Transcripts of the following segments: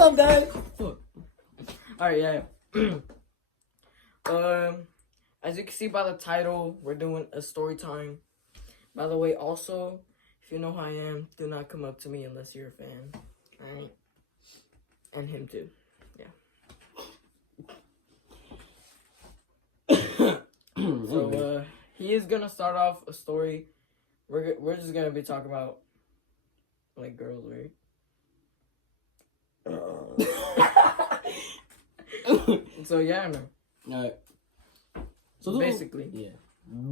up, guys? Alright, yeah. As you can see by the title, we're doing a story time. By the way, also, if you know who I am, do not come up to me unless you're a fan. Alright? And him too. So, he is gonna start off a story. We're just gonna be talking about, like, girls, right? So, yeah, man. Alright. So Basically. Yeah.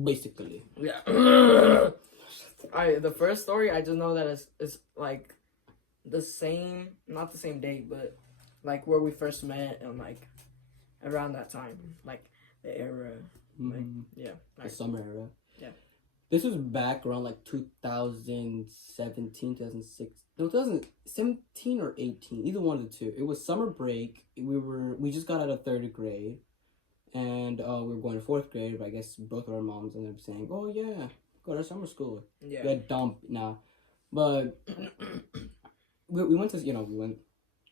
Basically. Yeah. Alright, the first story, I just know that it's like the same, not the same date, but like where we first met and like around that time, like the era, like, yeah, The summer era. Yeah. This was back around like 2017, 2006. No, 2017 or 18. Either one of the two. It was summer break. We just got out of third grade, and we were going to fourth grade. But I guess both of our moms ended up saying, "Oh yeah, go to summer school." Yeah. We had dump now, but we went to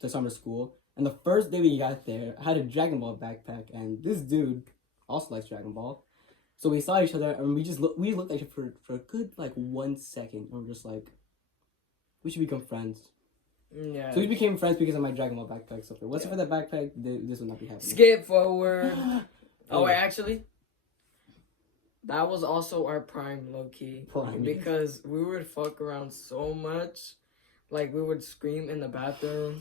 summer school, and the first day we got there, I had a Dragon Ball backpack, and this dude also likes Dragon Ball. So we saw each other, and we looked at each other for a good like 1 second, and we're just like, we should become friends. Yeah. So we became friends because of my Dragon Ball backpack. So if it wasn't for that backpack, this would not be happening. Skip forward. Oh, wait, actually, that was also our prime, low key, because we would fuck around so much. Like, we would scream in the bathroom.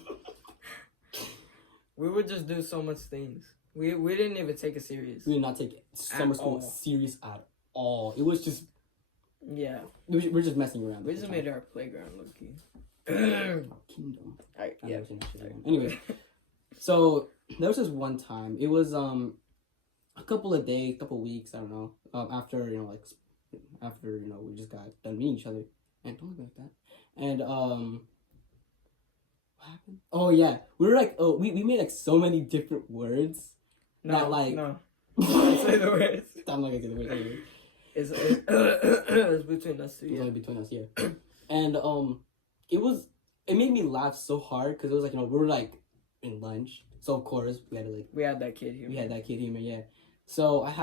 We would just do so much things. We didn't even take it serious. We did not take summer school serious at all. It was just... Yeah. We're just messing around. We just made it our playground, low-key. Kingdom. Alright, yeah. Anyway, so there was this one time. It was a couple of weeks, I don't know. After we just got done meeting each other. And don't look like that. And what happened? Oh yeah. We were like, we made like so many different words. No. Say the words. I'm not gonna say the words anyway. It's between us two. It's only between us, yeah. And it made me laugh so hard because it was like, we were like in lunch, so of course we had that kid humor. Yeah. So of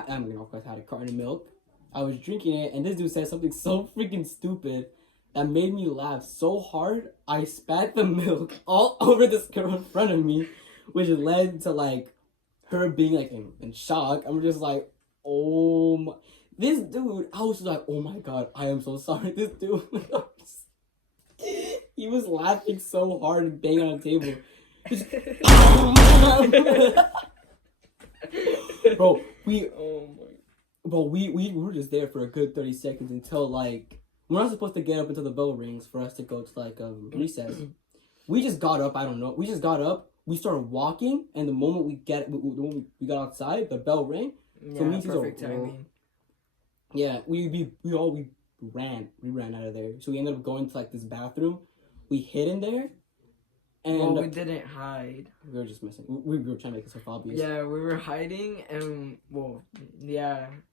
course had a carton of milk. I was drinking it, and this dude said something so freaking stupid that made me laugh so hard. I spat the milk all over this girl in front of me, which led to like her being like in shock. I'm just like, oh my. This dude, I was like, oh my god, I am so sorry. This dude, he was laughing so hard and banging on the table. Bro, we were just there for a good 30 seconds until like, we're not supposed to get up until the bell rings for us to go to like recess. We just got up, I don't know. We just got up, we started walking, and the moment we got outside, the bell rang. Yeah, so perfect timing. Yeah, we ran out of there. So we ended up going to like this bathroom. We hid in there, and we didn't hide. We were just messing. We were trying to make it obvious. Yeah, we were hiding, and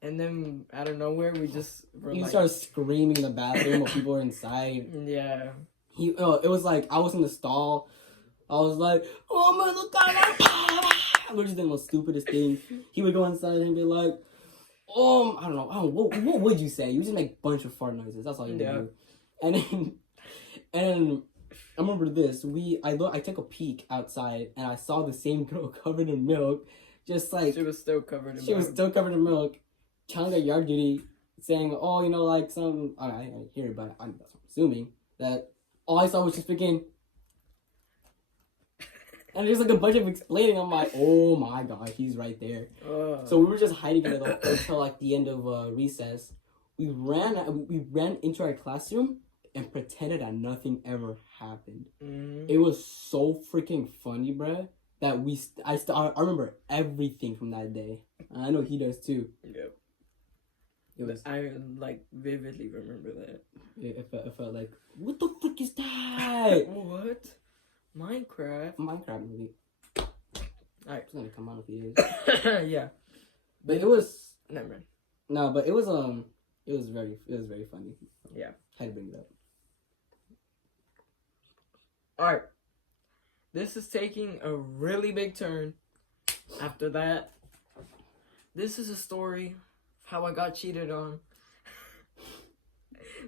and then out of nowhere we just started screaming in the bathroom while people were inside. Yeah. It was like I was in the stall. I was like, "Oh my god!" We're just doing the most stupidest thing. He would go inside and be like, I don't know. What would you say? You just make a bunch of fart noises. That's all you do. And then I remember this. I took a peek outside and I saw the same girl covered in milk, just like she was still covered in milk, telling the yard duty, saying, like some. I didn't hear it, but I'm assuming that all I saw was just freaking. And there's like a bunch of explaining. I'm like, oh my god, he's right there. So we were just hiding until like the end of recess. We ran into our classroom and pretended that nothing ever happened. It was so freaking funny, bruh. That I remember everything from that day. I know he does too. Yep. I like vividly remember that. It felt like, what the frick is that? What? Minecraft movie. Alright. It's gonna come out if he is. Yeah. But it was never mind. No, but it was very funny. Yeah. Had to bring it up. Alright. this is taking a really big turn. After that, this is a story of how I got cheated on.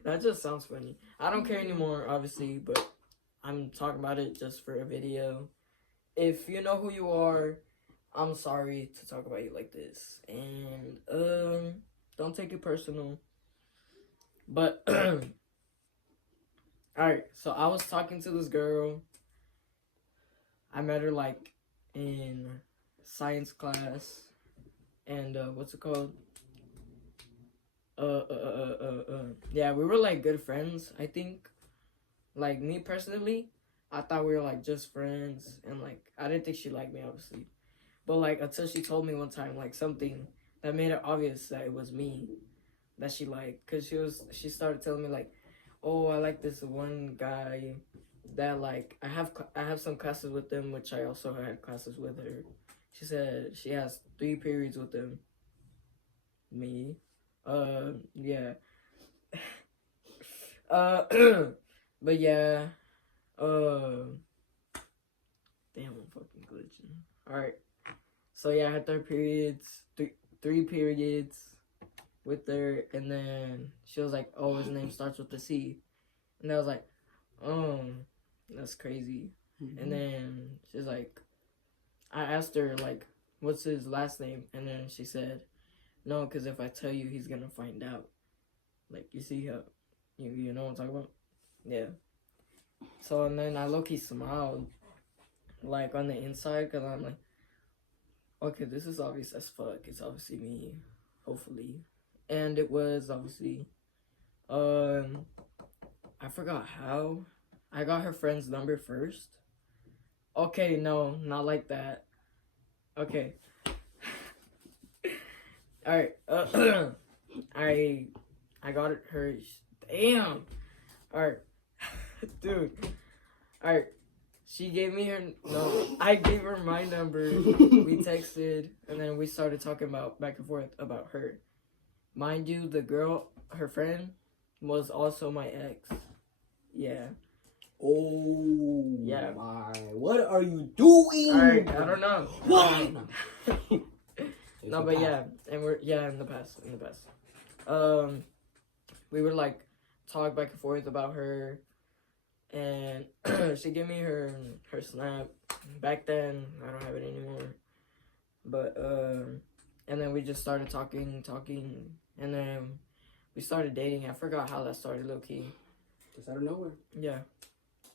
That just sounds funny. I don't care anymore, obviously, but I'm talking about it just for a video. If you know who you are, I'm sorry to talk about you like this. And, don't take it personal. But, alright, so I was talking to this girl. I met her, like, in science class. And, what's it called? Yeah, we were, like, good friends, I think. Like, me personally, I thought we were, like, just friends. And, like, I didn't think she liked me, obviously. But, like, until she told me one time, like, something that made it obvious that it was me that she liked. Because she started telling me, like, oh, I like this one guy that, like, I have some classes with him, which I also had classes with her. She said she has 3 periods with him. Me. Yeah. But yeah. Damn, I'm fucking glitching. Alright. So yeah, I had 3 periods with her, and then she was like, oh, his name starts with a C. And I was like, oh, that's crazy. Mm-hmm. And then she's like, I asked her, like, what's his last name? And then she said, no, because if I tell you, he's going to find out. Like, you see how, you know what I'm talking about? Yeah. So, and then I low-key smiled, like, on the inside, because I'm like, okay, this is obvious as fuck. It's obviously me, hopefully. And it was, obviously. I forgot how. I got her friend's number first. Okay, no, not like that. Okay. Alright, I got her, damn. Alright, dude. Alright, she gave me her, no, I gave her my number. We texted, and then we started talking about back and forth about her. Mind you, the girl, her friend, was also my ex. Yeah. Oh, yeah. My. What are you doing? Alright, I don't know. What? No, but yeah, and in the past. We would, like, talk back and forth about her, and she gave me her Snap. Back then, I don't have it anymore, but, and then we just started talking, and then we started dating. I forgot how that started, low-key. Just out of nowhere. Yeah,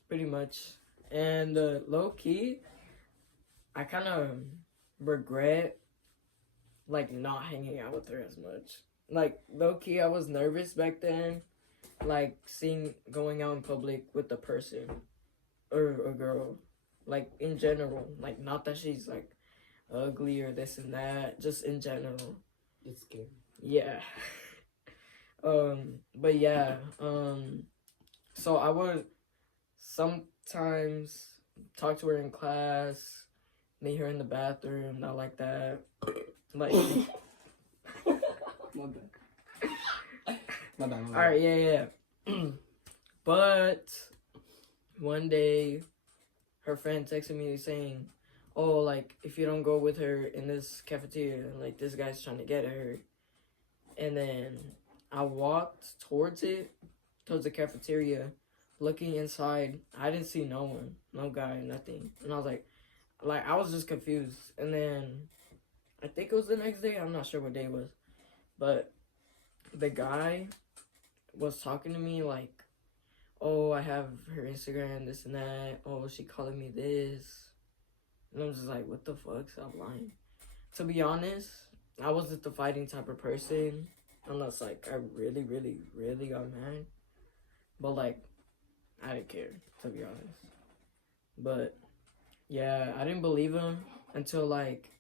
pretty much. And, low-key, I kind of regret, like, not hanging out with her as much. Like, low-key, I was nervous back then, like, going out in public with a person, or a girl, like, in general. Like, not that she's, like, ugly or this and that, just in general. It's scary. Yeah. But yeah, so I would sometimes talk to her in class, meet her in the bathroom, not like that. Like, my bad. Alright, yeah. But one day, her friend texted me saying, oh, like, if you don't go with her in this cafeteria, like, this guy's trying to get her. And then I walked towards the cafeteria, looking inside. I didn't see no one, no guy, nothing. And I was like, I was just confused. And then I think it was the next day. I'm not sure what day it was. But the guy was talking to me like, oh, I have her Instagram, this and that. Oh, she calling me this. And I'm just like, what the fuck? Stop lying. To be honest, I wasn't the fighting type of person. Unless, like, I really, really, really got mad. But, like, I didn't care, to be honest. But, yeah, I didn't believe him until, like,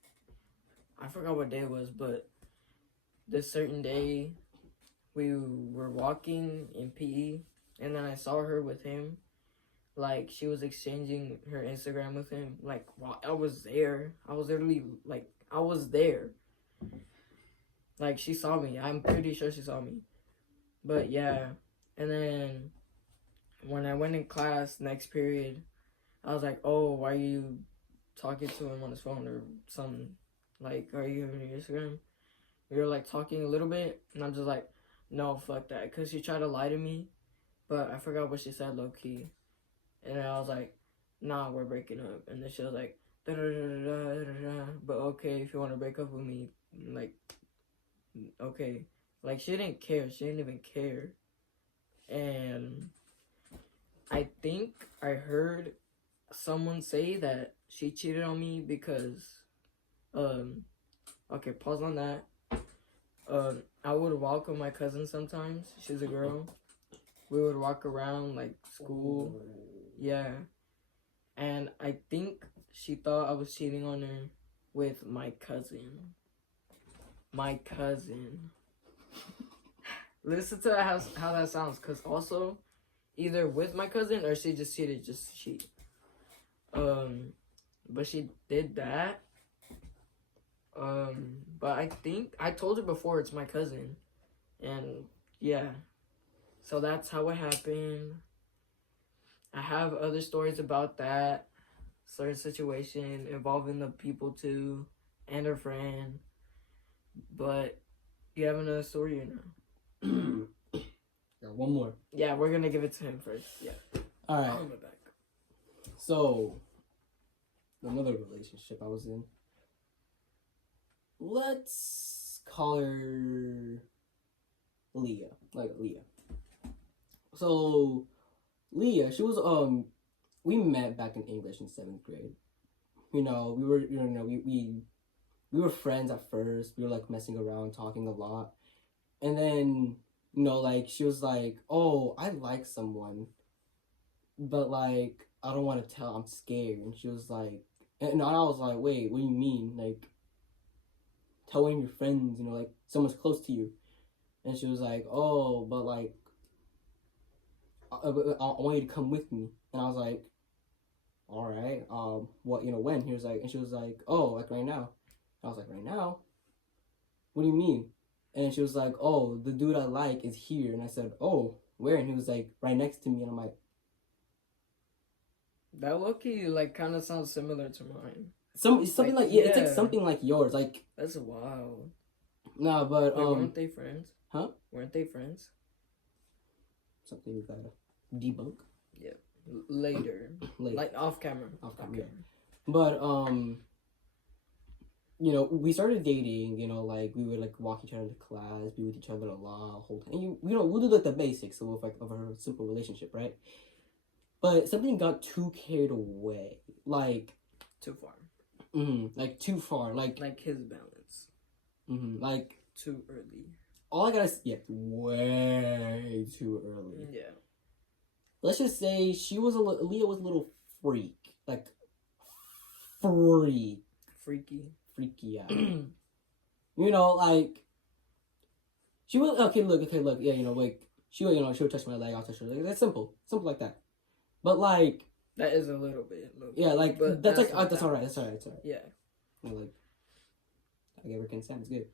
I forgot what day it was, but this certain day, we were walking in PE, and then I saw her with him. Like, she was exchanging her Instagram with him. Like, while I was there, I was literally, like, I was there. Like, she saw me. I'm pretty sure she saw me. But, yeah. And then, when I went in class, next period, I was like, oh, why are you talking to him on his phone or something? Like, are you on your Instagram? We were like talking a little bit, and I'm just like, no, fuck that, because she tried to lie to me, but I forgot what she said low key, and I was like, nah, we're breaking up, and then she was like, da da da da da da, but okay, if you want to break up with me, like, okay, like she didn't care, she didn't even care, and I think I heard someone say that she cheated on me because, okay, pause on that. I would walk with my cousin sometimes. She's a girl. We would walk around like school. Yeah. And I think she thought I was cheating on her with my cousin. My cousin. Listen to how that sounds. Because also, either with my cousin or she just cheated, just cheat. But she did that. But I think I told her before it's my cousin, and yeah, so that's how it happened. I have other stories about that certain situation involving the people too and her friend. But you have another story or no? Got one more. Yeah, we're gonna give it to him first. Yeah. All right. On my back. So, another relationship I was in. Let's call her Leah. Like Leah. So, Leah, she was we met back in English in 7th grade. We were friends at first. We were like messing around, talking a lot. And then, like she was like, "Oh, I like someone, but like I don't want to tell. I'm scared." And she was like, and I was like, "Wait, what do you mean? Like tell one of your friends, like someone's close to you." And she was like, "Oh, but like I want you to come with me." And I was like, "All right, what, when?" He was like, and she was like, "Oh, like right now." I was like, "Right now? What do you mean?" And she was like, "Oh, the dude I like is here." And I said, "Oh, where?" And he was like, "Right next to me." And I'm like, that low-key like kind of sounds similar to mine. Something like yeah, it's like something like yours. Like that's wild. No, but weren't they friends? Huh? Weren't they friends? Something we gotta debunk. Yeah, later. Like off camera. Off camera. Yeah. But we started dating. Like we would like walk each other to class, be with each other a lot, whole time. And we'll do like the basics of a simple relationship, right? But something got too carried away, like too far. Like too far, like his balance. Like too early. All I gotta say, way too early. Yeah. Let's just say Leah was a little freak, like freaky, yeah. Like she was okay. Look, yeah, like she would touch my leg, I'll touch her leg. That's simple like that. But like that is a little bit. Yeah, like but that's like that's all right. That's all right. Yeah. Like I gave her consent. It's good.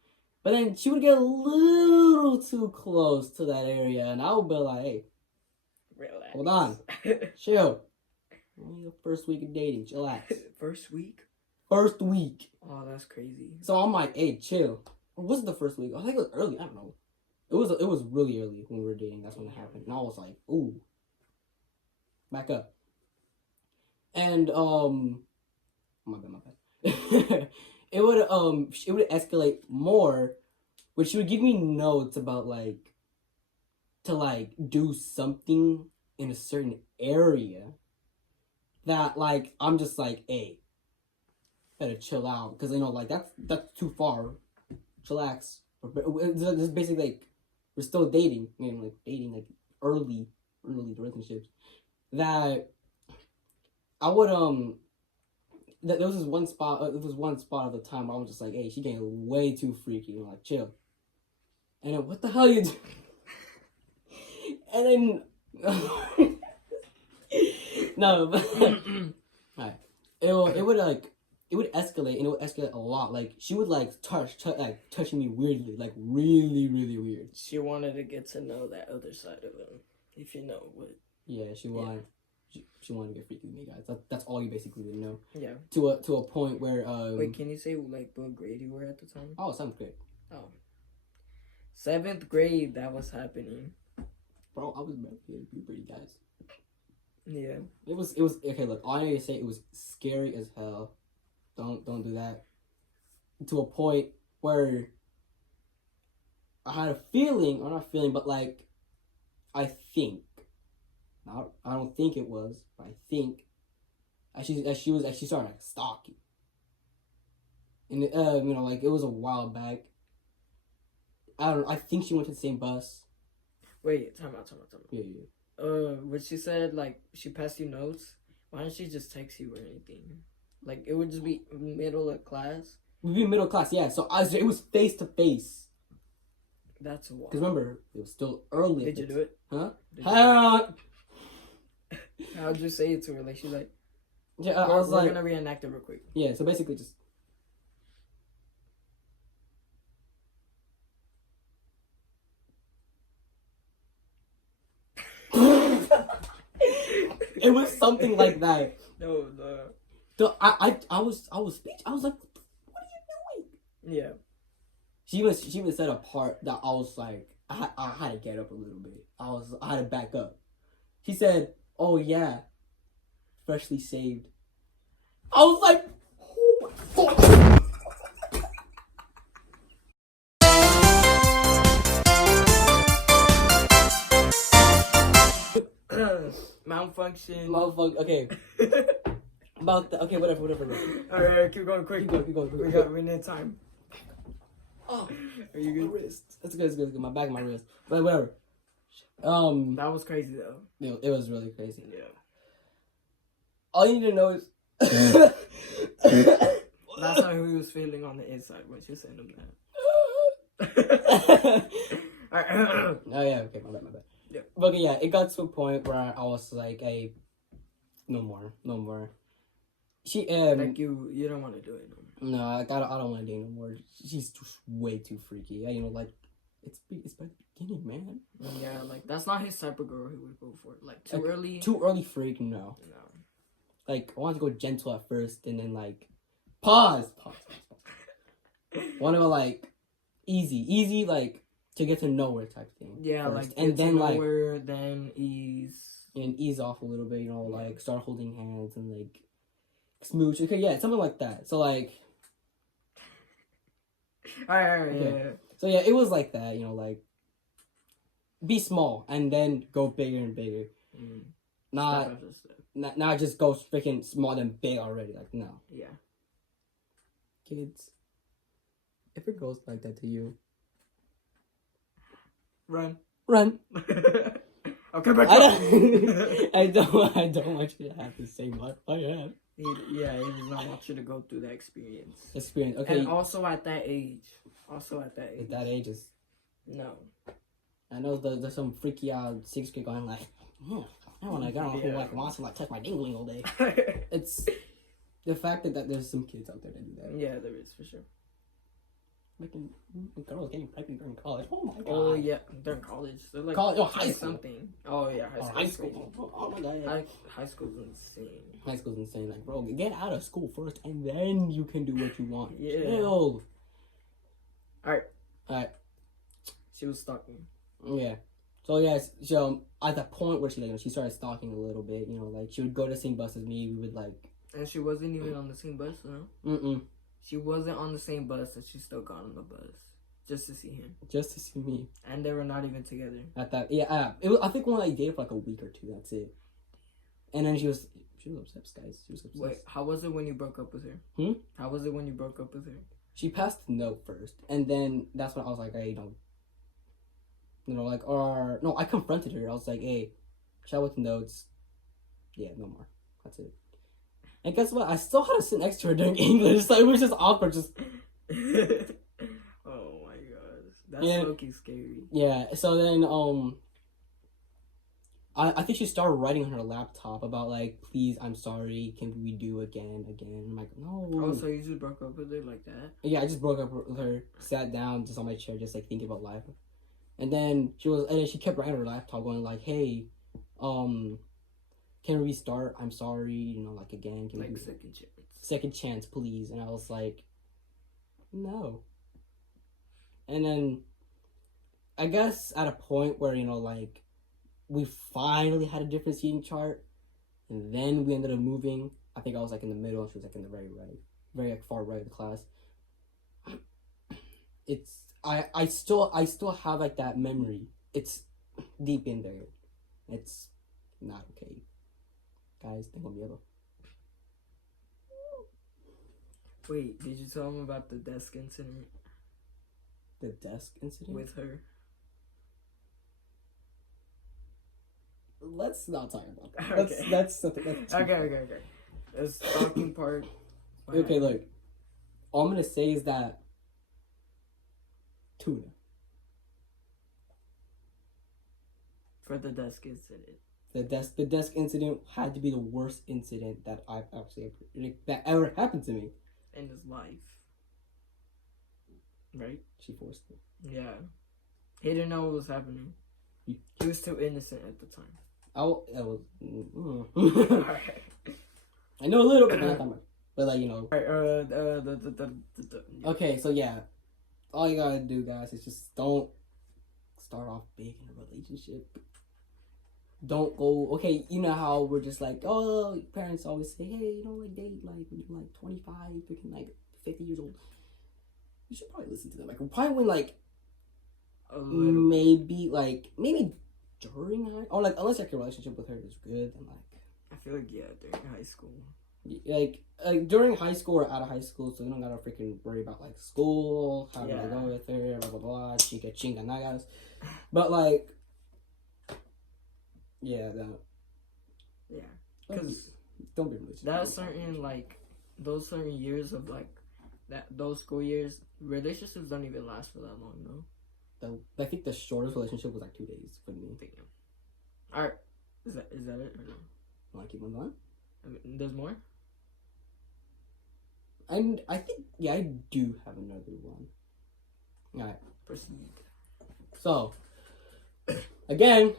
But then she would get a little too close to that area, and I would be like, "Hey, relax. Hold on, chill. Only the first week of dating, chillax." First week. Oh, that's crazy. So I'm like, "Hey, chill." Or was it the first week? I think it was early. I don't know. It was really early when we were dating. That's when it happened, and I was like, "Ooh, back up." And my bad. It would escalate more, but she would give me notes about like to like do something in a certain area that like I'm just like, "Hey, better chill out," because like that's too far. Chillax. This is basically like we're still dating, like dating like early relationships. That I would there was this one spot. At the time where I was just like, "Hey, she getting way too freaky." I'm like, "Chill." And then, "What the hell you do?" And then no, but alright. It would escalate, and it would escalate a lot. Like she would like touching me weirdly, like really, really weird. She wanted to get to know that other side of him, if you know what. Yeah, she wanted. she wanted to get freaky with me, guys. That's all you basically would know. Yeah. To a point where Wait, can you say like what grade you were at the time? Oh, 7th grade. Oh. 7th grade, that was happening. Bro, I was about to be pretty, guys. Yeah. It was okay. Look, all I need to say, it was scary as hell. Don't do that. To a point where I had a feeling, or not feeling, but like, I think. Now, I don't think it was, but I think as she was actually started like stalking. And you know, like it was a while back. I think she went to the same bus. Wait, time out. Yeah. When she said like she passed you notes, why didn't she just text you or anything? Like it would just be middle of class. We'd be middle class, yeah. So it was face to face. That's wild. Because remember, it was still early. Did you do it? Huh? How'd you say it to her? Like she's like, yeah, I was we're gonna reenact it real quick. Yeah. So basically, just. It was something like that. No. I was speech. I was like, what are you doing? Yeah. She even said a part that I was like, I had to get up a little bit. I had to back up. She said, "Oh yeah, freshly saved." I was like, oh my god. Malfunction. Okay. About the okay, whatever. Alright, keep going quick. Keep going. We need time. Oh, are you good? My wrist. It's good. My back, my wrist. But whatever. That was crazy though. It was really crazy. Yeah. All you need to know is. That's how he was feeling on the inside when she sent him that. Oh yeah, okay, my bad. Yeah. But okay, yeah, it got to a point where I was like, "Hey, no more." She like you don't want to do it no more. No, like, I don't want to date no more. She's just way too freaky. Yeah, you know, like it's by the beginning, man. Yeah, like that's not his type of girl he would go for. Like too early. Too early freak, no. Like I want to go gentle at first, and then like pause. Want to go like easy, like to get to know her type thing. Yeah, first. Like and then like her, then ease off a little bit. You know, like start holding hands and like smooch. Okay, yeah, something like that. So like. Alright, okay. Yeah. So yeah, it was like that. You know, like be small and then go bigger and bigger. Not just go freaking small and big already. Like no. Yeah. Kids, if it goes like that to you, run. Okay, back up. I don't want you to have the same life I had. He does not want you to go through that experience. Okay. And also at that age. At that age is. No. I know there's some freaky out 6th grade going like, I want a girl who like wants to like touch my dingling all day. It's the fact that there's some kids out there that do that. Yeah, there is for sure. Making girls getting pregnant during college. Oh my god. Oh yeah, during college. They're like high school. Something. Oh yeah, high school. Oh my god. High school's insane. High school's insane. Like bro, get out of school first, and then you can do what you want. Yeah. Chill. Alright. She was stalking. Yeah. So yes, so at the point where she started stalking a little bit, you know, like she would go to the same bus as me. We would like. And she wasn't even on the same bus, no. She wasn't on the same bus, and she still got on the bus just to see him. Just to see me. And they were not even together. At that, yeah. I think we only dated for like a week or two. That's it. And then she was obsessed, guys. She was obsessed. Wait, how was it when you broke up with her? How was it when you broke up with her? She passed the note first, and then that's when I was like, hey, I confronted her. I was like, hey, shout out the notes. Yeah, no more. That's it. And guess what? I still had to sit next to her during English, so it was just awkward. Just. Oh my god, that's fucking scary. Yeah. So then, I think she started writing on her laptop about like, please, I'm sorry, can we do again? I'm like, no. Oh, so you just broke up with her like that? Yeah, I just broke up with her, sat down just on my chair, just like thinking about life. And then she kept writing on her laptop going like, hey, can we restart? I'm sorry, you know, like again, can like we second chance. Second chance, please. And I was like, no. And then I guess at a point where, you know, like we finally had a different seating chart, and then we ended up moving. I think I was like in the middle, she was like in the very right, very like far right of the class. It's I still have like that memory. It's deep in there. It's not okay. Guys, tengo miedo. Wait, did you tell him about the desk incident? The desk incident? With her? Let's not talk about that. Okay. That's something. Okay. The stalking part. Okay, look. All I'm gonna say is that tuna. For the desk incident. The desk incident had to be the worst incident that I've actually that ever happened to me in his life. Right? She forced me. Yeah. He didn't know what was happening. He was too innocent at the time. I was. I know a little bit, not that much, but like, you know. Okay, so yeah, all you gotta do, guys, is just don't start off big in a relationship. Don't go. Okay, you know how we're just like, oh, parents always say, hey, you know, like date like when you're like 25, freaking like 50 years old. You should probably listen to them. Like probably when like maybe during high, or like unless like your relationship with her is good, then like I feel like during high school. Like during high school or out of high school, so you don't gotta freaking worry about like school, how do I go with her, blah blah blah, chica chinga nagas. But like, because don't be religious. That's certain like those certain years of like those school years, relationships don't even last for that long, though. I think the shortest relationship was like 2 days for me. All right, is that it or no? Want to keep on going? I mean, there's more. And I think I do have another one. All right, proceed. So again,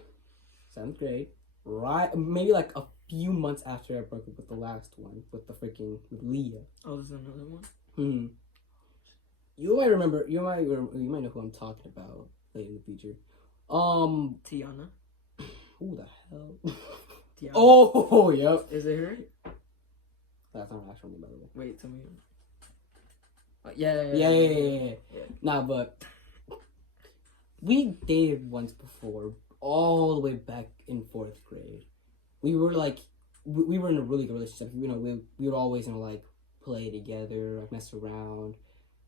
7th grade, right? Maybe like a few months after I broke up with the last one, with Leah. Oh, there's another one. You might remember. You might know who I'm talking about later in the future. Tiana. Who the hell? Tiana. Oh, yep. Is it her? That's not her actual name, by the way. Wait, tell me. Yeah. Nah, but we dated once before, all the way back in 4th grade. We were like, we were in a really good relationship. You know, we would always, you know, like play together, like mess around,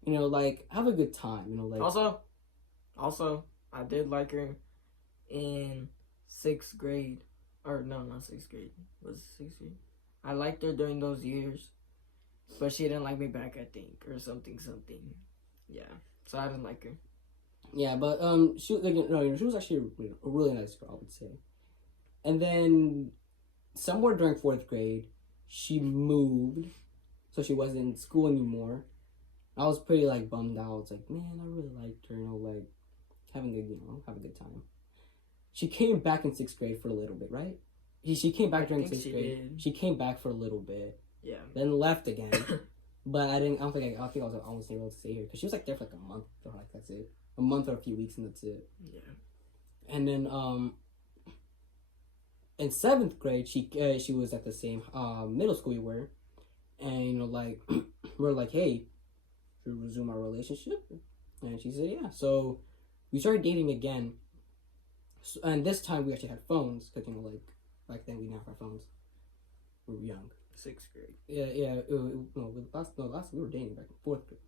you know, like have a good time, you know, like. Also, I did like her in 6th grade, or no, not 6th grade. Was it 6th grade? I liked her during those years, but she didn't like me back, I think, or something. Yeah, so I didn't like her. Yeah, but she was actually a really nice girl, I would say. And then somewhere during 4th grade, she moved, so she wasn't in school anymore. I was pretty like bummed out. It's like, man, I really liked her, you know, like have a good time. She came back in 6th grade for a little bit, right? She came back during 6th grade. She came back for a little bit. Yeah. Then left again. But I think I was almost able to see her because she was like there for like a month or like that's it. A month or a few weeks and that's it. Yeah. And then in 7th grade she was at the same middle school we were, and you know like we're like, hey, should we resume our relationship? And she said yeah. So we started dating again. So, and this time we actually had phones because you know like back then we didn't have our phones. We were young. 6th grade. Yeah. Last we were dating back in 4th grade.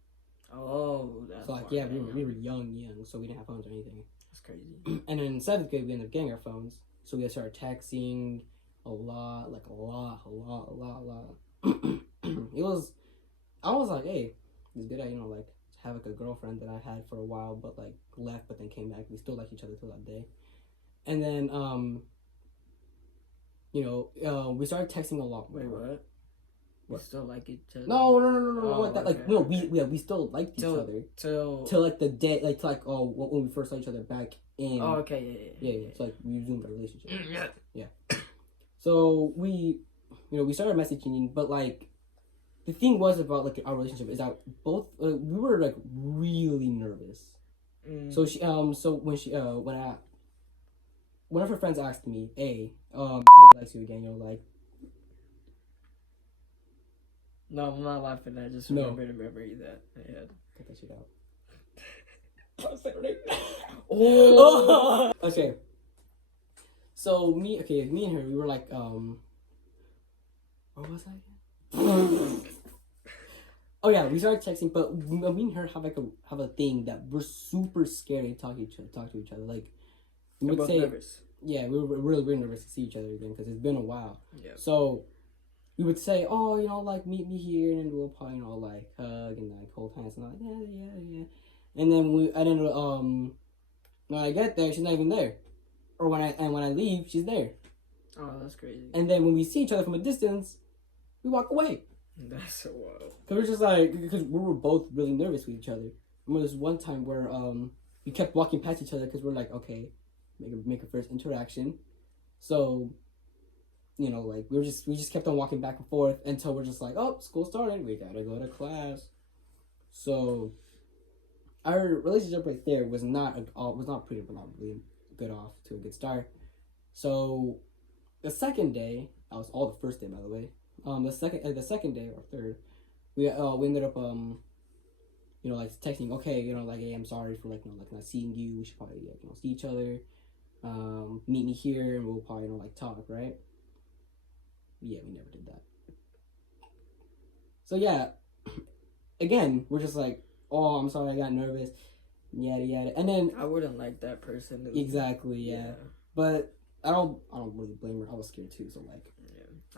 Oh, that's so like we were young, so we didn't have phones or anything. That's crazy. And then in 7th grade we ended up getting our phones, so we started texting a lot. I was like, hey, it's good, you know, like have like a girlfriend that I had for a while, but like left, but then came back. We still liked each other till that day. And then you know, we started texting a lot more. Wait, what? We still like each other? No. Oh, like that. Okay. Like no, we still liked each other till like the day, like when we first saw each other back in. Oh, okay, yeah. So like we resumed our relationship. Yeah. So So we, we started messaging, but like, the thing was about like our relationship is that both we were like really nervous. So she so when she when I one of her friends asked me, "Hey, likes you again," like. No, I'm not laughing. I just remembered a memory that I had. Cut that shit out. Oh. Okay. So me and her, we were like, where was I again? Oh yeah, we started texting, but me and her have a thing that we're super scared to talk to each other. Like, we would say, nervous. Yeah, we were really nervous to see each other again because it's been a while. Yeah. So we would say, oh, like meet me here, and then we'll probably like hug and like hold hands and like yeah. And then when I get there, she's not even there, or when I leave, she's there. Oh, that's crazy. And then when we see each other from a distance, we walk away. That's so wild. Cause we're just like, because we were both really nervous with each other. I remember this one time where we kept walking past each other because we're like, okay, make a first interaction. So, like we just kept on walking back and forth until we're just like, oh, school started, we gotta go to class. So our relationship right there was not pretty, but not really good off to a good start. So the second day, that was all the first day, by the way. The second day or third, we ended up like texting, okay, like, hey, I'm sorry for like not seeing you. We should probably see each other. Meet me here and we'll probably like talk, right? Yeah, we never did that. So yeah, again, we're just like, oh, I'm sorry, I got nervous, yada, and then I wouldn't like that person. Exactly, yeah. But I don't really blame her. I was scared too, so like,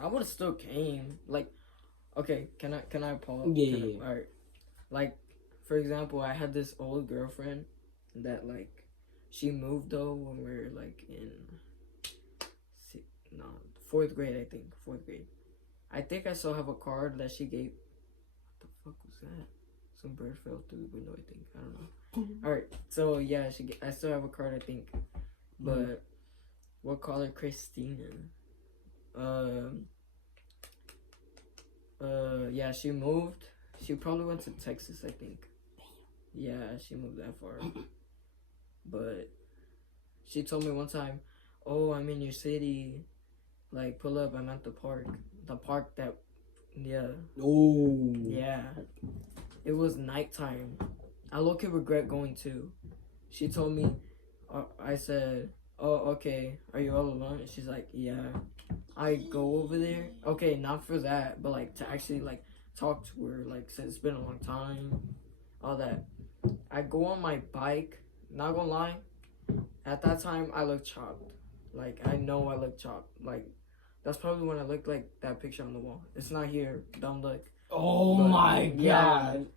I would have still came. Like, okay, can I pause? Yeah. All right. Like, for example, I had this old girlfriend that like, she moved though when we were like in, fourth grade. I think 4th grade. I think I still have a card that she gave. What the fuck was that? Some bird fell through the window. I think, I don't know. All right. So yeah, I still have a card. I think, but we'll call her Christina. Yeah, she moved. She probably went to Texas, I think. Yeah, she moved that far. But she told me one time, oh, I'm in your city. Like, pull up, I'm at the park. The park that, yeah. Oh. Yeah. It was nighttime. I low-key regret going too. She told me, I said, oh, okay, are you all alone? And she's like, yeah. I go over there. Okay, not for that, but like to actually like talk to her, like since it's been a long time, all that. I go on my bike. Not gonna lie, at that time I looked chopped. Like, I know I look chopped. Like, that's probably when I looked like that picture on the wall. It's not here. Don't look. Oh my god.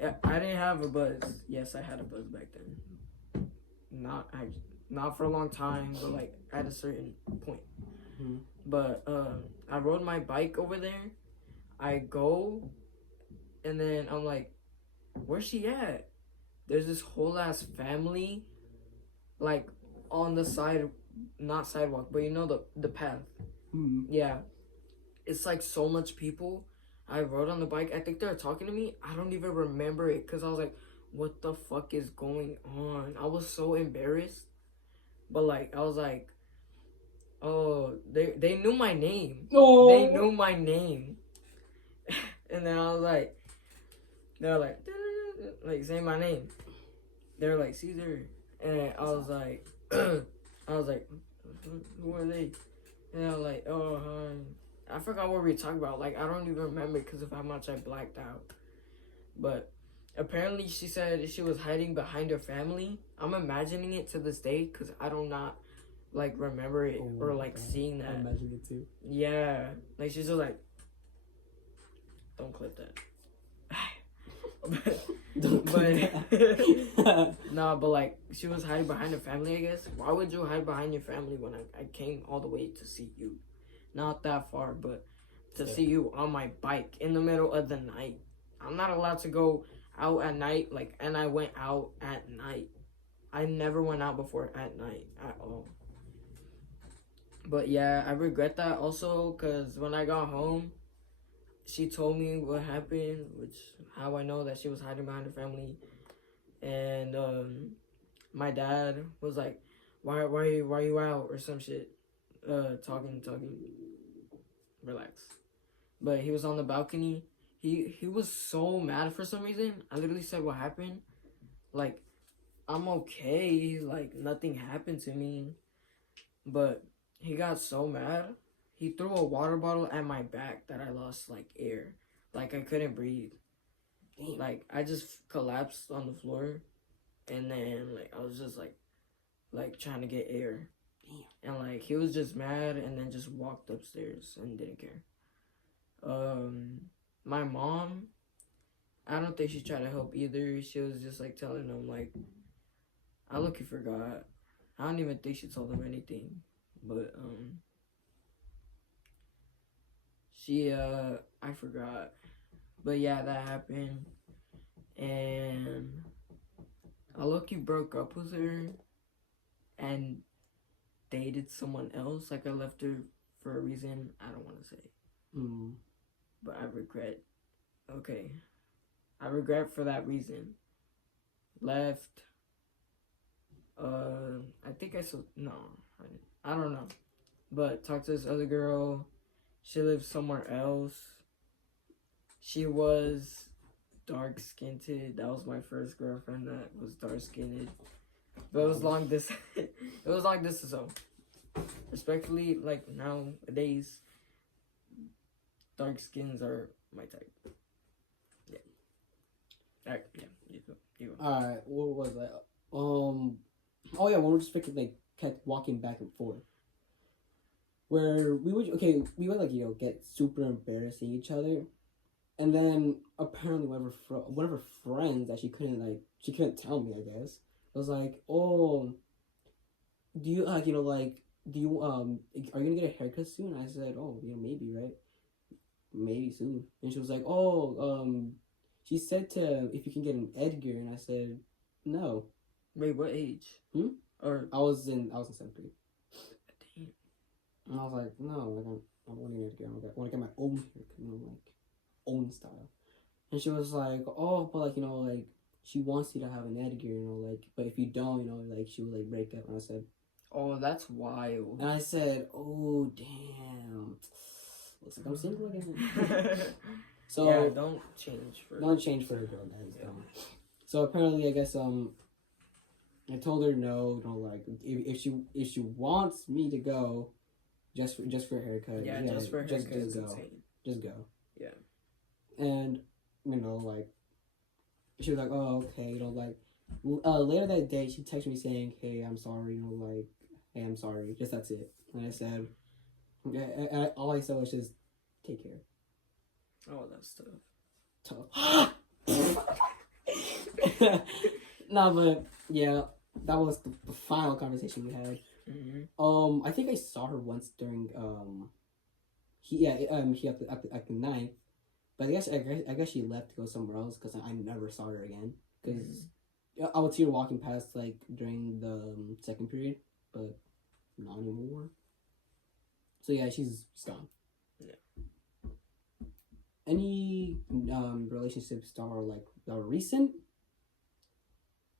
Yeah, I didn't have a buzz. Yes, I had a buzz back then. Not for a long time, but like at a certain point. Mm-hmm. But I rode my bike over there. I go, and then I'm like, where's she at? There's this whole ass family, like on the side, not sidewalk, but the path. Mm-hmm. Yeah, it's like so much people. I rode on the bike. I think they were talking to me. I don't even remember it because I was like, what the fuck is going on? I was so embarrassed. But like, I was like, oh, they knew my name. Oh. They knew my name. And then I was like, they were like say my name. They were like, Caesar. And I was like, who are they? And I was like, oh, I forgot what we were talking about. Like, I don't even remember because of how much I blacked out. But apparently she said she was hiding behind her family. I'm imagining it to this day because I do not, like, remember it or, like, seeing that. I imagine it too. Yeah. Like, she's just like, don't clip that. No, but like, she was hiding behind her family, I guess. Why would you hide behind your family when I came all the way to see you? Not that far, but to see you on my bike in the middle of the night. I'm not allowed to go out at night, like, and I went out at night. I never went out before at night at all. But yeah, I regret that also because when I got home, she told me what happened, which how I know that she was hiding behind her family, and my dad was like, why you out or some shit, talking, relax. But he was on the balcony. He was so mad for some reason. I literally said what happened, like I'm okay, like nothing happened to me, but he got so mad. He threw a water bottle at my back that I lost like air, like I couldn't breathe. Damn. Like I just collapsed on the floor, and then like I was just like trying to get air. Damn. And like he was just mad, and then just walked upstairs and didn't care. My mom, I don't think she tried to help either. She was just like telling him like, I look, you forgot. I don't even think she told him anything, but she I forgot. But yeah, that happened, and I look, you broke up with her, and dated someone else. Like I left her for a reason I don't want to say. But I regret. Okay. I regret for that reason. Left. I think I saw. No. I don't know. But talked to this other girl. She lived somewhere else. She was dark skinned. That was my first girlfriend that was dark skinned. But it was long distance. It was long distance, so. Respectfully, like nowadays, dark skins are my type. Yeah. Alright, yeah, you go. Alright, what was that? Oh yeah, when we're just freaking like kept walking back and forth. Where we would like, you know, get super embarrassing each other. And then apparently one of her friends that she couldn't tell me, I guess, was like, oh, do you are you gonna get a haircut soon? I said, oh, you know, maybe, right? Maybe soon. And she was like, oh, she said to if you can get an Edgar, and I said, no. Wait, what age? Or I was in 7th grade. Damn. And I was like, no, I don't want an Edgar. I want to get my own haircut, you know, like own style. And she was like, oh, but like, you know, like she wants you to have an Edgar, you know, like, but if you don't, you know, like she would like break up. And I said, oh, that's wild. And I said, oh, damn. Looks like I'm single again. So yeah, don't change for her girl. That is dumb. So apparently, I guess I told her no. You know, like if she wants me to go, just for a haircut. Yeah, just for a haircut. Just go. Insane. Just go. Yeah. And you know, like she was like, oh, okay. You know, like later that day, she texted me saying, hey, I'm sorry. You know, like, hey, I'm sorry. Just that's it. And I said, all I said was just take care. Oh, that's tough. No, but yeah, that was the final conversation we had. Mm-hmm. I think I saw her once during he at the 9th, but I guess she left to go somewhere else because I never saw her again because I would see her walking past like during the second period, but not anymore. So yeah, she's gone. Yeah. Any relationships that are recent?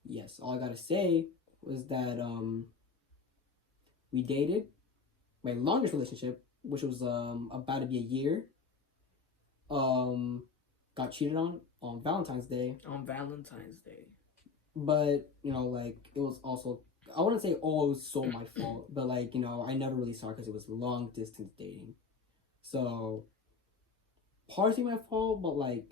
Yes. All I gotta say was that we dated. My longest relationship, which was about to be a year, got cheated on Valentine's Day. On Valentine's Day. But you know, like it was also, I wouldn't say, oh, it was so my fault, but like, you know, I never really saw it because it was long distance dating. So, partly my fault, but like,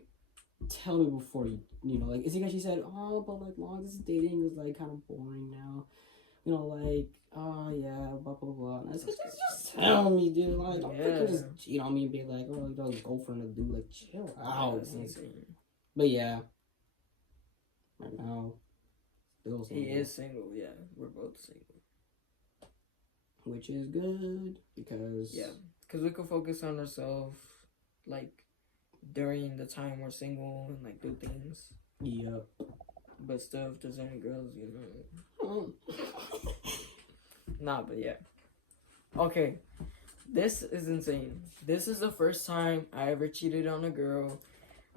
tell me before you know, like, it's because she said, oh, but like long distance dating is like kind of boring now. You know, like, oh yeah, blah blah blah. And I said, just tell me, dude. Like, don't freaking just cheat on me and be like, oh, you don't go for another dude. Like, chill out. Like, but yeah, right now. He is single, yeah. We're both single. Which is good, because... Yeah, because we can focus on ourselves, like, during the time we're single and, like, do things. Yeah. But still, if there's any girls, you know... Nah, but yeah. Okay, this is insane. This is the first time I ever cheated on a girl.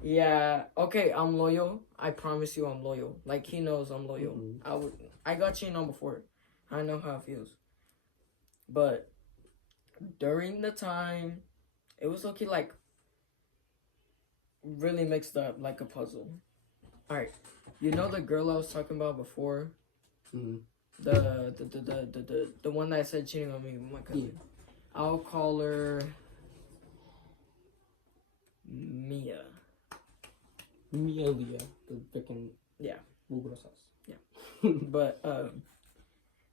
Yeah. Okay, I'm loyal. I promise you, I'm loyal. Like he knows I'm loyal. Mm-hmm. I got cheated on before. I know how it feels. But during the time, it was looking like really mixed up, like a puzzle. All right, you know the girl I was talking about before, Mm-hmm. the one that said cheating on me with my cousin. Yeah. I'll call her Mia. Melia, the freaking Yeah. Google sauce. Yeah. But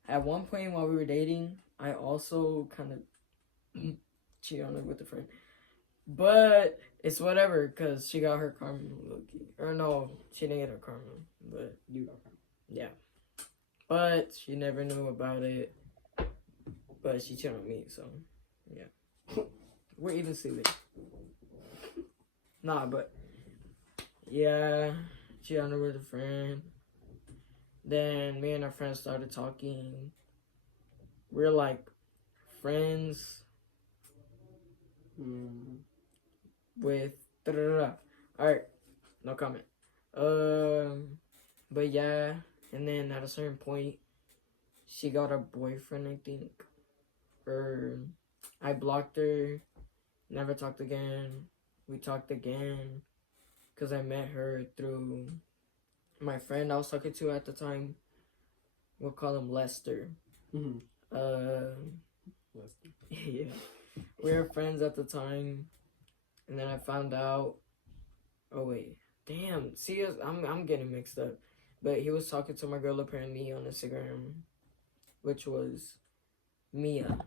at one point while we were dating, I also kind of cheated on her with a friend. But it's whatever, because she got her karma, low-key. Or no, she didn't get her karma. But You got karma. yeah. But she never knew about it. But she cheated on me, so yeah. We're even Steven. Nah, but yeah, she on her with a friend. Then me and our friends started talking. We're like friends with alright, no comment. But yeah, and then at a certain point she got a boyfriend, I think. Or I blocked her, never talked again. We talked again because I met her through my friend I was talking to at the time. We'll call him Lester. Mm-hmm. Lester. Yeah. We were friends at the time, and then I found out. Oh wait, damn. See, I'm getting mixed up. But he was talking to my girl apparently on Instagram, which was Mia.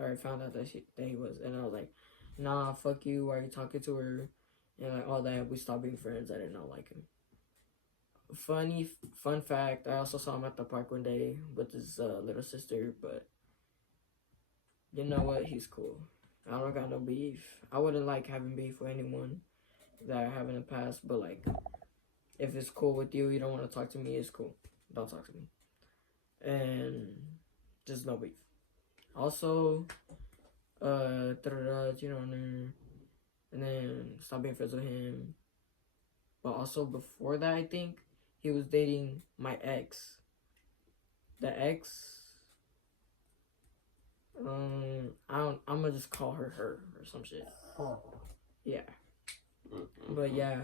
I found out that he was, and I was like, nah, fuck you. Why are you talking to her? And like all that. We stopped being friends. I did not like him. Fun fact, I also saw him at the park one day with his little sister, but you know what? He's cool. I don't got no beef. I wouldn't like having beef with anyone that I have in the past, but like, if it's cool with you, you don't want to talk to me, it's cool. Don't talk to me. And just no beef. Also, you know, and then stop being friends with him. But also before that, I think he was dating my ex. The ex, I'm gonna just call her or some shit. Oh. Yeah. But yeah,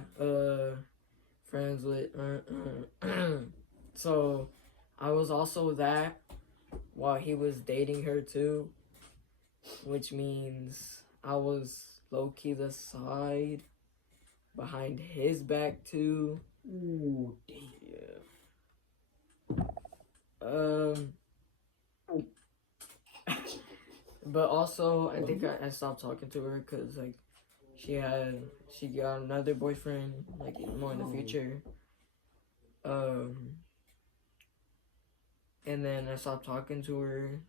friends with, so I was also that while he was dating her too, which means I was low-key the side behind his back too. Ooh, damn. Yeah. But also, I think I stopped talking to her because like she got another boyfriend like more in the future. And then I stopped talking to her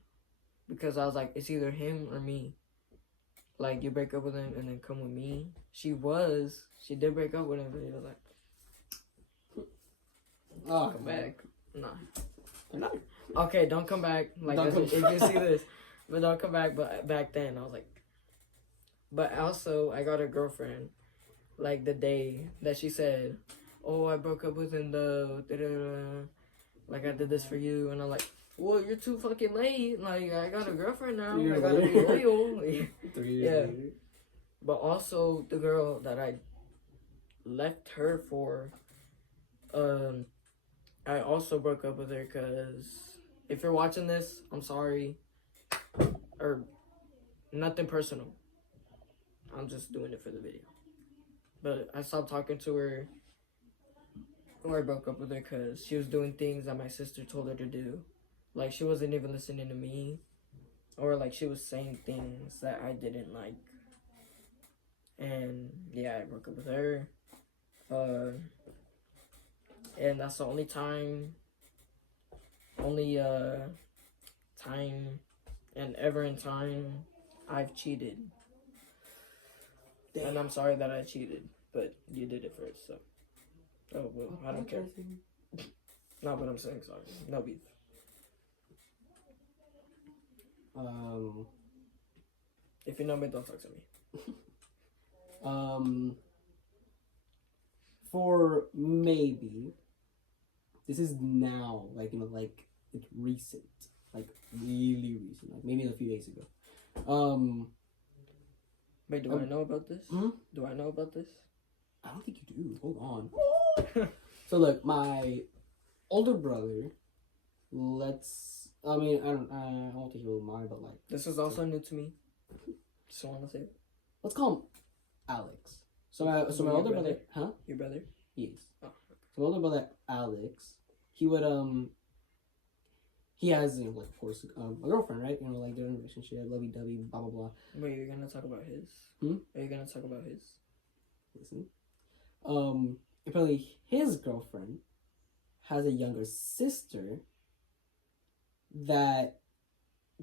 because I was like, it's either him or me. Like, you break up with him and then come with me. She did break up with him, but he was like, come back. Nah. Okay, don't come back. Like, if you see this, but don't come back. But back then, I was like, but also, I got a girlfriend, like, the day that she said, oh, I broke up with him, though. Like, I did this for you. And I'm like, well, you're too fucking late. Like, I got a girlfriend now. I gotta be loyal. 3 years yeah. later. But also, the girl that I left her for, I also broke up with her because if you're watching this, I'm sorry. Or nothing personal. I'm just doing it for the video. But I stopped talking to her, or I broke up with her because she was doing things that my sister told her to do. Like, she wasn't even listening to me. Or, like, she was saying things that I didn't like. And, yeah, I broke up with her. And that's the only time and ever in time I've cheated. Damn. And I'm sorry that I cheated, but you did it first, so. Oh, well, I don't care. No, but I'm saying sorry. No beef. If you know me, don't talk to me. For maybe this is now like like recent, like really recent, like maybe a few days ago. Wait, do I know about this? Hmm? Do I know about this? I don't think you do. Hold on. So look, my older brother. I don't think he will mind, but like This is also new to me. Just want to say it. let's call him Alex. So my older brother, huh? Your brother? Yes. Oh. So my older brother Alex, he would he has like of course a girlfriend, right? Like they're in a relationship, lovey dovey, blah blah blah. Wait, you're gonna talk about his? Are you gonna talk about his? Listen. Apparently his girlfriend has a younger sister that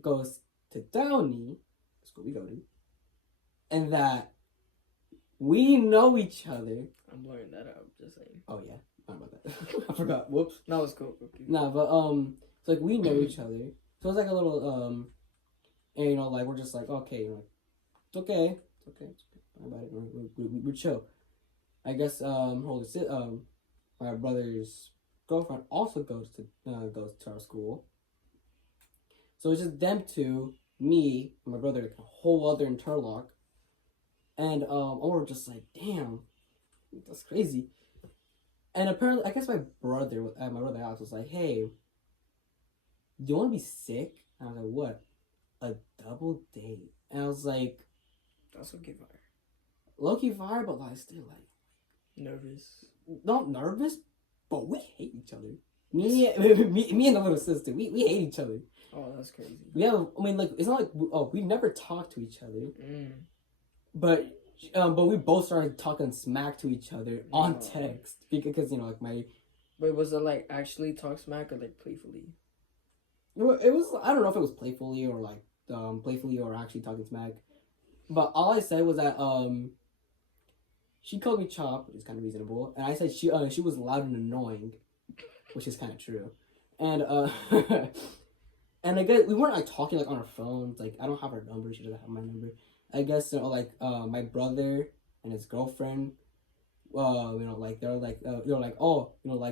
goes to Downey, the school we go to, and that we know each other. I'm blurring that out, just saying. Oh yeah, sorry about that. I forgot. Whoops. No, it's cool. Okay. Nah, but so like we know each other, so it's like a little and like we're just like okay, it's okay, Bye about it. We're chill. I guess my brother's girlfriend also goes to our school. So it's just them two, me, and my brother, a whole other interlock. And we're just like, damn, that's crazy. And apparently, I guess my brother Alex was like, hey, do you want to be sick? And I was like, what? A double date? And I was like, that's okay, fire. Low-key fire, but like still like nervous. Not nervous, but we hate each other. Me and the little sister, we hate each other. Oh, that's crazy. It's not like we never talk to each other. But we both started talking smack to each other on text because like my. Wait, was it like actually talk smack or like playfully? It was. I don't know if it was playfully or like playfully or actually talking smack, but all I said was that she called me Chop, which is kind of reasonable, and I said she was loud and annoying, which is kind of true, and and I guess we weren't like talking like on our phones. Like I don't have her number. She doesn't have my number. I guess my brother and his girlfriend, like they're like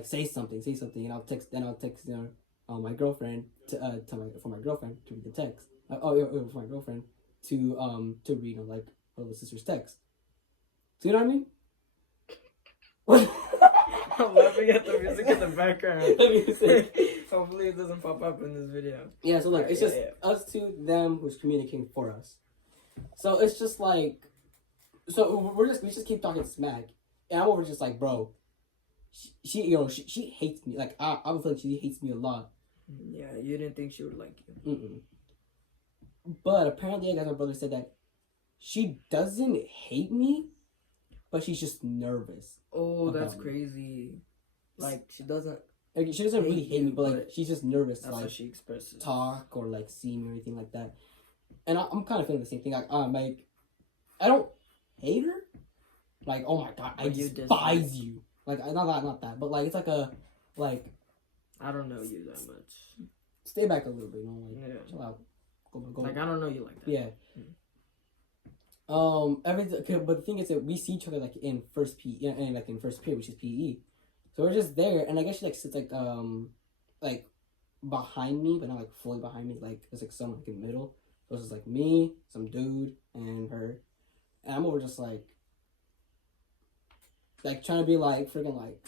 say something, and I'll text my girlfriend for my girlfriend to read the text. For my girlfriend to read like her little sister's text. So you know what I mean? I'm laughing at the music in the background. Hopefully it doesn't pop up in this video. Yeah, so like it's just us two, them who's communicating for us. So it's just like, we just keep talking smack, and I'm over just like, bro, she hates me. Like I feel like she hates me a lot. Yeah, you didn't think she would like you. But apparently, I guess my brother said that she doesn't hate me, but she's just nervous. Oh, that's crazy. Like she doesn't really hate me, but like she's just nervous to like she expresses. Talk or like see me or anything like that. And I'm kind of feeling the same thing. Like I don't hate her. Like oh my god, I despise you. Like not that, but like it's like a like. I don't know you that much. Stay back a little bit, like chill out. Go. Like I don't know you like that. Yeah. But the thing is that we see each other like in first PE and like in first period, which is PE. So we're just there, and I guess she like sits like behind me, but not like fully behind me. Like there's like someone like in the middle. So it's just like me, some dude, and her, and I'm over just like trying to be like freaking like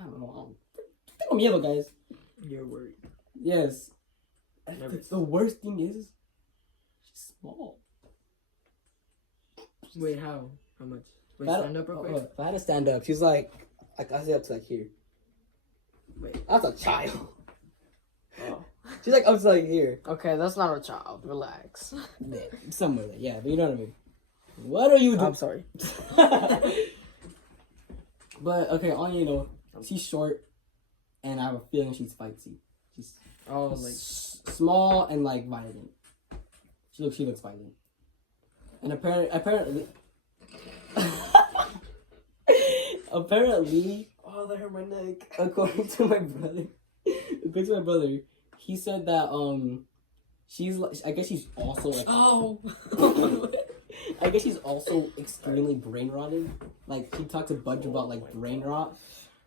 I don't know. I think I'm yellow, guys. You're worried. Yes. The worst thing is she's small. Wait, how? How much? Wait, stand up real quick. If I had to stand up, she's like I say up to like here. Wait, that's a child. Oh. She's like up to like here. Okay, that's not a child. Relax. Yeah, somewhere there. Yeah, but you know what I mean. What are you doing? I'm sorry. But okay, she's short, and I have a feeling she's feisty. She's small and like violent. She looks violent. And apparently, oh, that hurt my neck. According to my brother, he said that I guess she's also like. Oh. I guess she's also extremely brain rotted. Like she talked a bunch about like brain rot,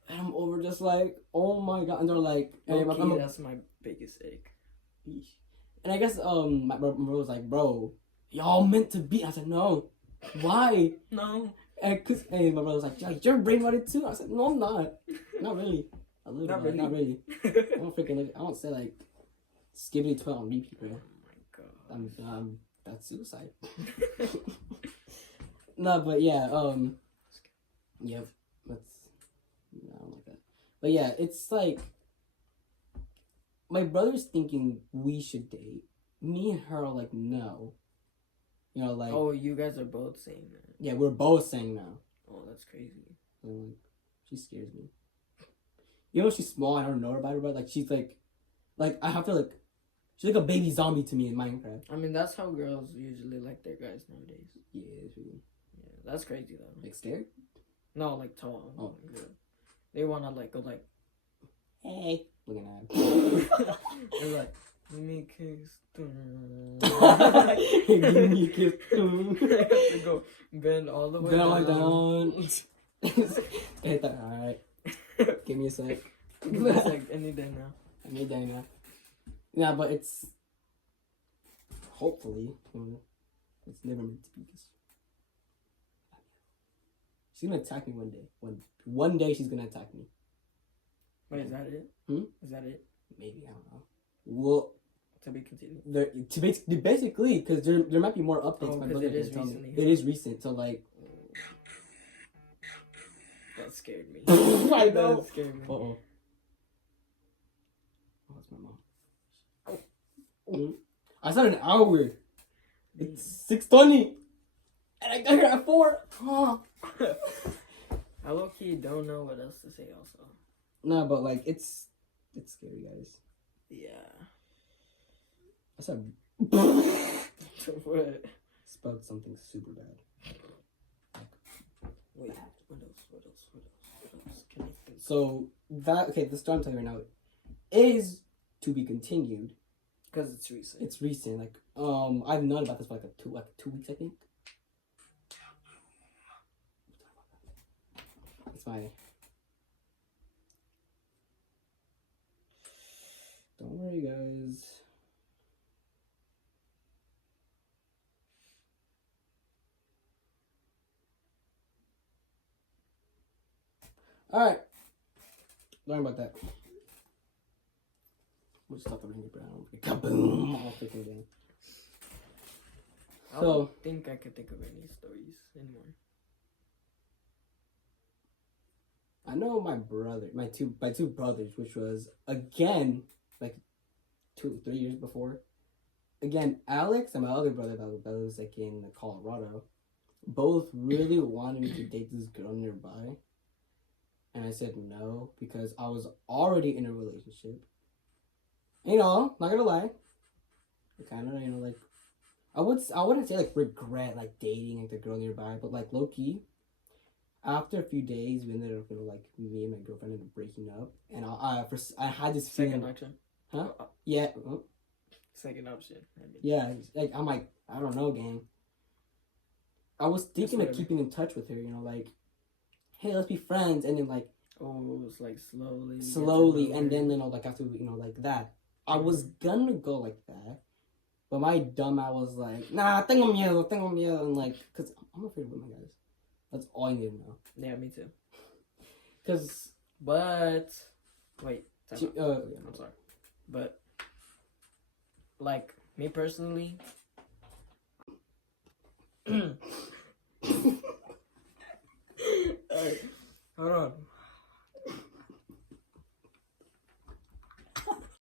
and I'm over just like, oh my god, and they're like, that's my biggest ache. And I guess my bro was like, bro, y'all meant to be. I said no, why? No. And my brother was like, yo, you're brain rotted too. I said no, I'm not. Not really. A little Not bit, really. not really. I don't freaking. I don't say like skibbity toilet on repeat, bro. Oh my god. That's suicide. No, but yeah, yep, I don't like that. But yeah, it's like, my brother's thinking we should date. Me and her are like, no. You know, like. Oh, you guys are both saying that. Yeah, we're both saying no. Oh, that's crazy. Like, she scares me. You know, she's small, I don't know about her, but like, she's like, I have to like, she's like a baby zombie to me in Minecraft. I mean, that's how girls usually like their guys nowadays. Yeah, it's really. Yeah, that's crazy though. Like scared? No, like tall. Oh. Yeah. They wanna like go like, hey, looking at. They're like, give me a kiss. Give me a kiss. They go bend all the way down. Alright. Give me a sec. Give me a sec. Any day now. Any day now. Yeah, but it's hopefully it's never meant to be. She's gonna attack me one day. One day she's gonna attack me. Wait, is that it? Is that it? Maybe, I don't know. Well, to be continued. Basically, because there might be more updates. My brother is recently. It is recent, so like. That scared me. I know. That scared me. Oh, that's my mom. Oh. I said an hour. It's 6:20, and I got here at 4. Oh. I low key don't know what else to say. Also. No, but like it's scary, guys. Yeah. I said. What? Spelled something super bad. Wait. What else? Can I think? So the story I'm telling you right now is to be continued. Because it's recent. It's recent. Like I've known about this for like 2 weeks, I think. It's my. Don't worry, guys. All right. Learn about that. We'll just stop the ring brown. Kaboom! All freaking down. I don't think I could think of any stories anymore. I know my two brothers, which was again like 2 or 3 years before. Again, Alex and my other brother that was like in Colorado, both really wanted me to date this girl nearby. And I said no because I was already in a relationship. You know, not gonna lie. I kind of, like, I wouldn't say like regret like dating like the girl nearby, but like low key. After a few days, we ended up, like me and my girlfriend ended up breaking up, and I had this feeling. Second option. Huh? Yeah. Second option. I mean. Yeah, like I'm like I don't know, gang. I was thinking of keeping in touch with her, like, hey, let's be friends, and then like. Oh, it was like slowly, and then like after like that, I was gonna go like that, but my dumb ass was like, nah, tengo miedo, and like, cause I'm afraid of women, guys. That's all I need to know. Yeah, me too. But wait, I'm sorry, but like me personally. Alright, hold on.